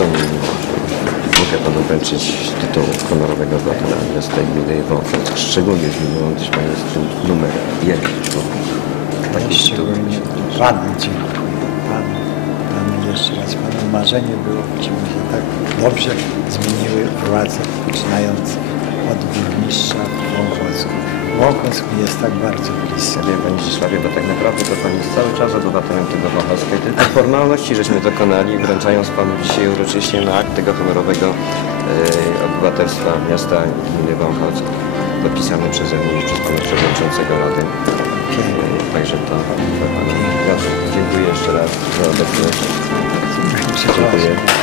miłość. Mogę panu wręczyć tytuł honorowego obywatela miasta gminy Wąchocz. Szczególnie jest tym numer jeden człowiek. Taki tytuł. Szczególnie Panu dziękuję. Panu, Panu jeszcze raz. Panu marzenie było, żebyśmy się tak dobrze zmieniły władze, poczynając burmistrza w mi jest tak bardzo bliski. Wie Panie Zdzisławie, bo tak naprawdę to Pan jest cały czas obywatelem tego Wąchocka. I Tylko formalności żeśmy dokonali, wręczając Panu dzisiaj uroczyście na akt tego honorowego e, obywatelstwa miasta gminy Wąchock, podpisany przeze mnie i przez Pana Przewodniczącego Rady. E, Także to dla Pana. Ja dziękuję jeszcze raz za obecność. Dziękuję.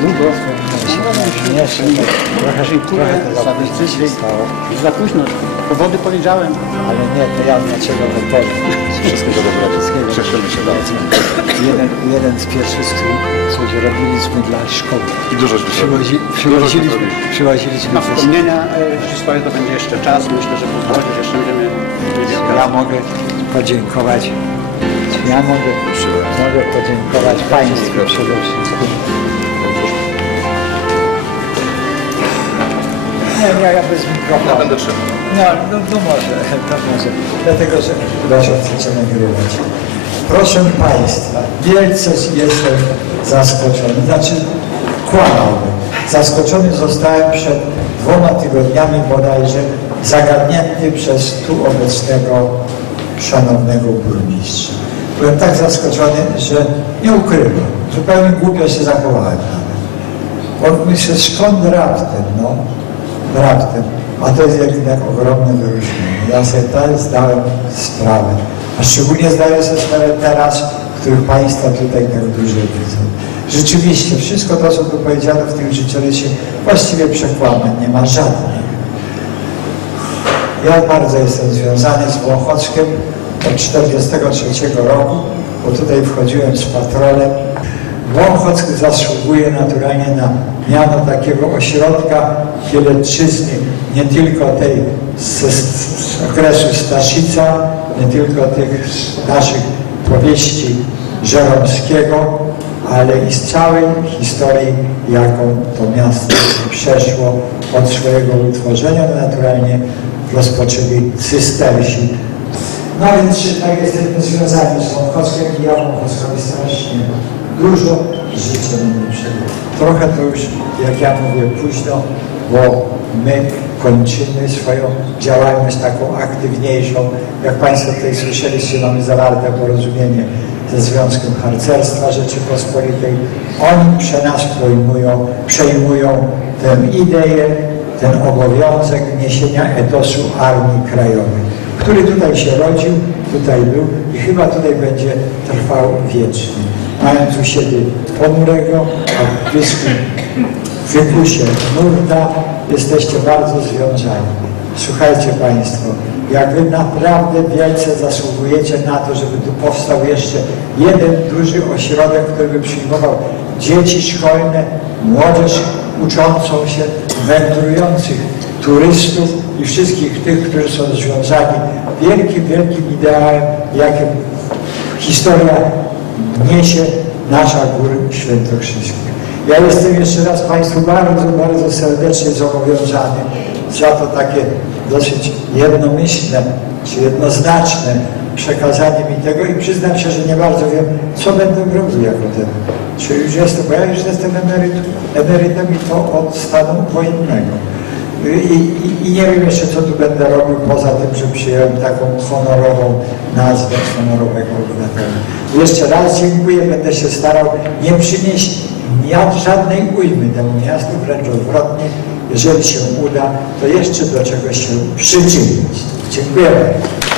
Długo nie, trochę, trochę to za późno się stało, Za późno. Powody powiedziałem. ale nie, to ja dlaczego to powiem. Wszystkiego dobrego. Wszystkiego. Cieszymy się bardzo. Jeden, jeden z pierwszych coś robiliśmy dla szkoły. I dużo Przywozi, przywoziliśmy, przywoziliśmy Na wspomnienia e, historii to będzie jeszcze czas. Myślę, że po zgodzie jeszcze będziemy mieli Ja mogę podziękować, ja mogę, mogę podziękować Państwu przede wszystkim. Nie, nie, ja bez mikrofonu. Ja będę trzymał. No, no, no może, no może. Dlatego, że chyba się chcecie nagrywać. Proszę Państwa, wielce jestem zaskoczony. Znaczy, kłamałbym. Zaskoczony zostałem przed dwoma tygodniami bodajże, zagadnięty przez tu obecnego szanownego burmistrza. Byłem tak zaskoczony, że nie ukrywam. Zupełnie głupio się zachowałem. On myślę, skąd raptem, no, raptem. A to jest jednak ogromne wyróżnienie. Ja sobie teraz zdałem sprawę. A szczególnie zdaję sobie sprawę teraz, których Państwa tutaj tak dużo widzą. Rzeczywiście, wszystko to, co tu powiedziano w tym życiorysie, właściwie przekłamań nie ma żadnych. Ja bardzo jestem związany z Wąchockiem od 1943 roku, bo tutaj wchodziłem z patrolem. Wąchock zasługuje naturalnie na miano takiego ośrodka Kielecczyzny, nie tylko tej z, z, okresu Staszica, nie tylko tych naszych powieści Żeromskiego, ale i z całej historii, jaką to miasto przeszło od swojego utworzenia. Naturalnie rozpoczęli cystersi. No więc tak jesteśmy związani z Wąchockiem i ja Wąchockowi strasznie dużo życzę najlepszego. Trochę to już, jak ja mówię, późno, bo my kończymy swoją działalność taką aktywniejszą. Jak Państwo tutaj słyszeliście, mamy zawarte porozumienie ze Związkiem Harcerstwa Rzeczypospolitej. Oni prze nas przejmują, przejmują tę ideę, ten obowiązek niesienia etosu Armii Krajowej, który tutaj się rodził, tutaj był i chyba tutaj będzie trwał wiecznie. Mając u siebie ponurego, a w w wykusie nurta, jesteście bardzo związani. Słuchajcie Państwo, jak Wy naprawdę wielce zasługujecie na to, żeby tu powstał jeszcze jeden duży ośrodek, który by przyjmował dzieci szkolne, młodzież uczącą się, wędrujących turystów i wszystkich tych, którzy są związani wielkim, wielkim ideałem, jakim historia niesie nasza Gór Świętokrzyskich. Ja jestem jeszcze raz Państwu bardzo, bardzo serdecznie zobowiązany za to takie dosyć jednomyślne czy jednoznaczne przekazanie mi tego i przyznam się, że nie bardzo wiem, co będę robił jako ten. Czy już jestem, bo ja już jestem emeryt, emerytem i to od stanu wojennego. I, i, I nie wiem jeszcze, co tu będę robił, poza tym, że przyjąłem taką honorową nazwę honorowego obywatela. Jeszcze raz dziękuję, będę się starał nie przynieść ni- żadnej ujmy temu miastu, wręcz odwrotnie, jeżeli się uda, to jeszcze do czegoś się przyczynić. Dziękuję bardzo.